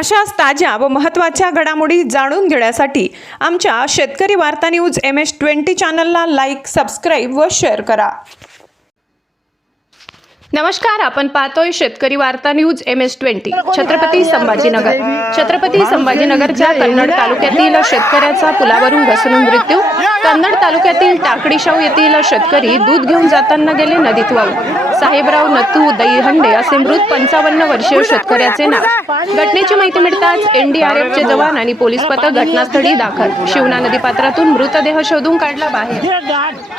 अशाच ताज्या व महत्त्वाच्या घडामोडी जाणून घेण्यासाठी आमच्या शेतकरी वार्ता न्यूज एम एस ट्वेंटी चॅनलला लाईक सबस्क्राईब व शेअर करा. नमस्कार आपण पाहतोय शेतकरी वार्ता news M S twenty. Chhatrapati Sambhajinagar. Chhatrapati संभाजीनगरच्या Kannad तालुक्यातील शेतकऱ्याचा पुलावरून घसरून मृत्यू. कन्नड तालुक्यातील टाकडीशाव येथील शेतकरी दूध घेऊन जाताना गेले नदीत वाहून. साहेबराव नथू दहीहंडे असे मृत पंचावन्न वर्षीय शेतकऱ्याचे नाव. घटनेची माहिती मिळताच एनडीआरएफचे जवान आणि पोलीस पथक घटनास्थळी दाखल. शिवना नदीपात्रातून मृतदेह शोधून काढला बाहेर.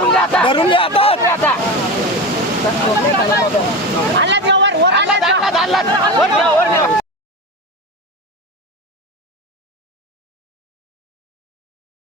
धरून घ्या धरून घ्या आता धरून घ्या आता आला ते वर वर आला आला आला वर घ्या वर घ्या